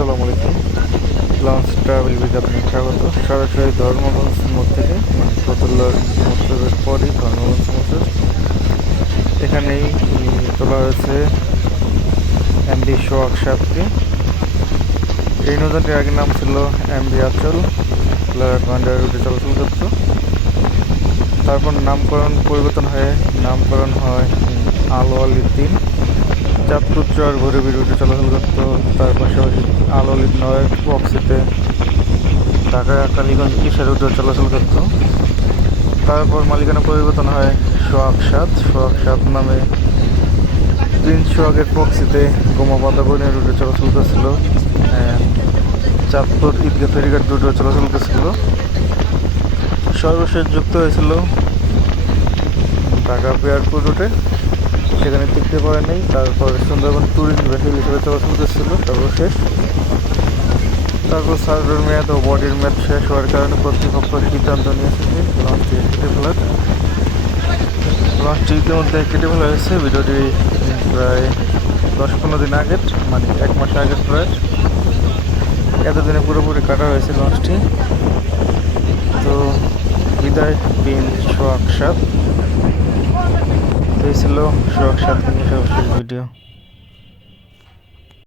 আসসালামু আলাইকুম। Launch travel with আপনাকে স্বাগত। সরাসরি ধর্মগঞ্জ মোড় থেকে মানে ফতুল্লার মোড়ের পরই ধর্মগঞ্জ মোটর এখানেই তোলা হয়েছে এমবি সোহাগ সাতকে। এই নৌযানটির আগের নাম ছিল এমবি আচল, ভান্ডার রুটে চলাচল করত। তারপর নামকরণ পরিবর্তন হয়ে নামকরণ হয় আলো আলী 3, চাঁদপুর চর ভৈরবী রুটে চলাচল করত। তার পাশাপাশি আলো আলী 9 বক্সিতে ঢাকা কালীগঞ্জ ইলিশা রুটে চলাচল করত। তারপর মালিকানা পরিবর্তন হয় সোহাগ 7 নামে প্রিন্স সোহাগের প্রক্সিতে গোমা বাতাবনী রুটে চলাচল করছিল। চাঁদপুর ঈদগাহ ফেরিঘাট রুটে চলাচল করছিল। সর্বশেষ যুক্ত হয়েছিল ঢাকা এয়ারপোর্ট রুটে, সেখানে টিকতে পারে নেই। তারপর সুন্দরবন ট্যুরিস্ট ভেসেল হিসেবে চলাচল করছিল সর্বশেষ। তারপর সার্ভের মেয়াদ ও বডির মেয়াদ শেষ হওয়ার কারণে কর্তৃপক্ষ সিদ্ধান্ত নিয়েছে যে লঞ্চটি কেটে ফেলার। লঞ্চটি ইতিমধ্যে কেটে ফেলা হয়েছে। ভিডিওটি প্রায় 10-15 দিন আগের, মানে 1 মাস আগের প্রায়। এতদিনে পুরোপুরি কাটা হয়েছে লঞ্চটি। তো বিদায় বিন সোহাগ 7। এই ছিল সোহাগ 7 নিয়ে সর্বশেষ ভিডিও।